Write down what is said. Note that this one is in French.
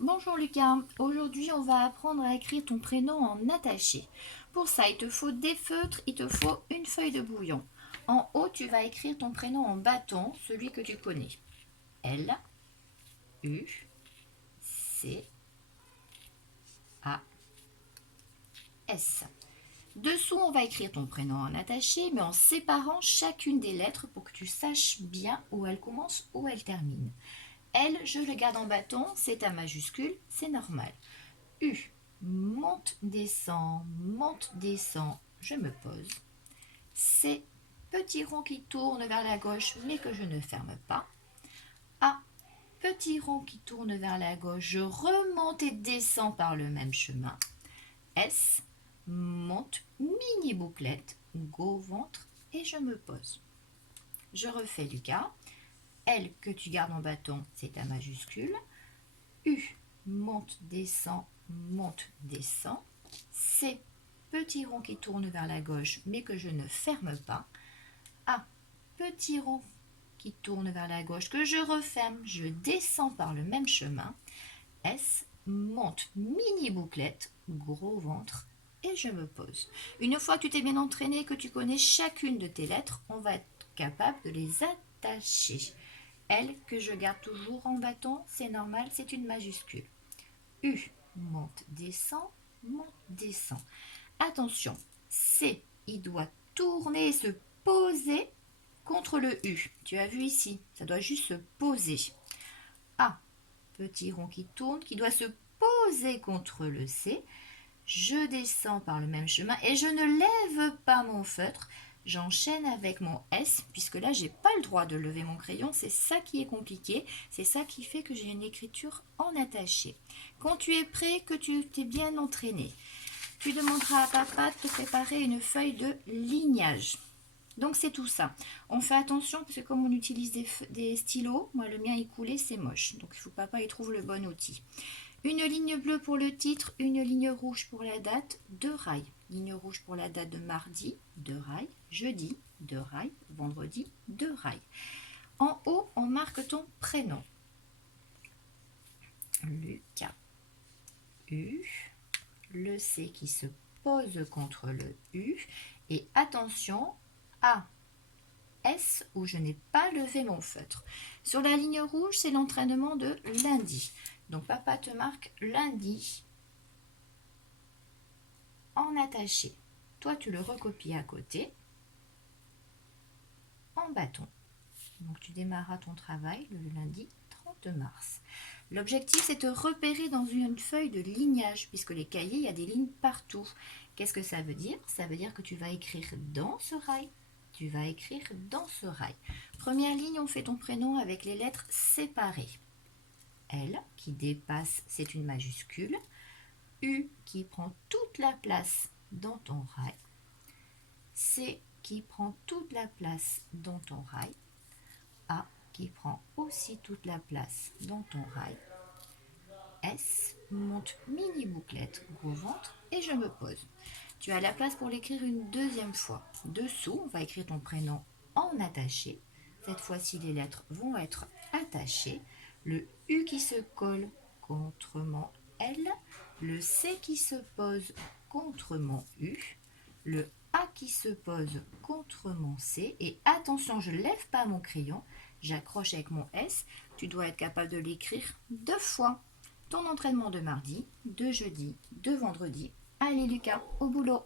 Bonjour Lucas, aujourd'hui on va apprendre à écrire ton prénom en attaché. Pour ça, il te faut des feutres, il te faut une feuille de brouillon. En haut, tu vas écrire ton prénom en bâton, celui que tu connais. L, U, C, A, S. Dessous, on va écrire ton prénom en attaché, mais en séparant chacune des lettres pour que tu saches bien où elle commence, où elle termine. L, je le garde en bâton, c'est un majuscule, c'est normal. U, monte, descend, je me pose. C, petit rond qui tourne vers la gauche mais que je ne ferme pas. A, petit rond qui tourne vers la gauche, je remonte et descends par le même chemin. S, monte, mini bouclette, go ventre et je me pose. Je refais Lucas. L que tu gardes en bâton, c'est ta majuscule. U, monte, descend, C, petit rond qui tourne vers la gauche mais que je ne ferme pas. A, petit rond qui tourne vers la gauche que je referme, je descends par le même chemin. S, monte, mini bouclette, gros ventre et je me pose. Une fois que tu t'es bien entraîné, que tu connais chacune de tes lettres, on va être capable de les attacher. L que je garde toujours en bâton, c'est normal, c'est une majuscule. U, monte, descend. Attention, C, il doit tourner et se poser contre le U. Tu as vu ici, ça doit juste se poser. A, petit rond qui tourne, qui doit se poser contre le C. Je descends par le même chemin et je ne lève pas mon feutre. J'enchaîne avec mon S, puisque là, j'ai pas le droit de lever mon crayon. C'est ça qui est compliqué. C'est ça qui fait que j'ai une écriture en attaché. Quand tu es prêt, que tu t'es bien entraîné, tu demanderas à papa de te préparer une feuille de lignage. Donc c'est tout ça. On fait attention parce que comme on utilise des stylos, moi le mien est coulé, c'est moche. Donc il faut que papa y trouve le bon outil. Une ligne bleue pour le titre, une ligne rouge pour la date, 2 rails. Ligne rouge pour la date de mardi, 2 rails. Jeudi, 2 rails. Vendredi, 2 rails. En haut, on marque ton prénom. Lucas. U. Le C qui se pose contre le U. Et attention, A. S où je n'ai pas levé mon feutre. Sur la ligne rouge, c'est l'entraînement de lundi. Donc papa te marque lundi en attaché. Toi, tu le recopies à côté en bâton. Donc tu démarras ton travail le lundi 30 mars. L'objectif, c'est de repérer dans une feuille de lignage, puisque les cahiers, il y a des lignes partout. Qu'est-ce que ça veut dire? Ça veut dire que tu vas écrire dans ce rail. Tu vas écrire dans ce rail. Première ligne, on fait ton prénom avec les lettres séparées. L qui dépasse, c'est une majuscule. U qui prend toute la place dans ton rail. C qui prend toute la place dans ton rail. A qui prend aussi toute la place dans ton rail. S, monte mini bouclette, gros ventre et je me pose. Tu as la place pour l'écrire une deuxième fois. Dessous, on va écrire ton prénom en attaché. Cette fois-ci, les lettres vont être attachées. Le U qui se colle contre mon L. Le C qui se pose contre mon U. Le A qui se pose contre mon C. Et attention, je ne lève pas mon crayon. J'accroche avec mon S. Tu dois être capable de l'écrire 2 fois. Ton entraînement de mardi, de jeudi, de vendredi. Allez Lucas, au boulot!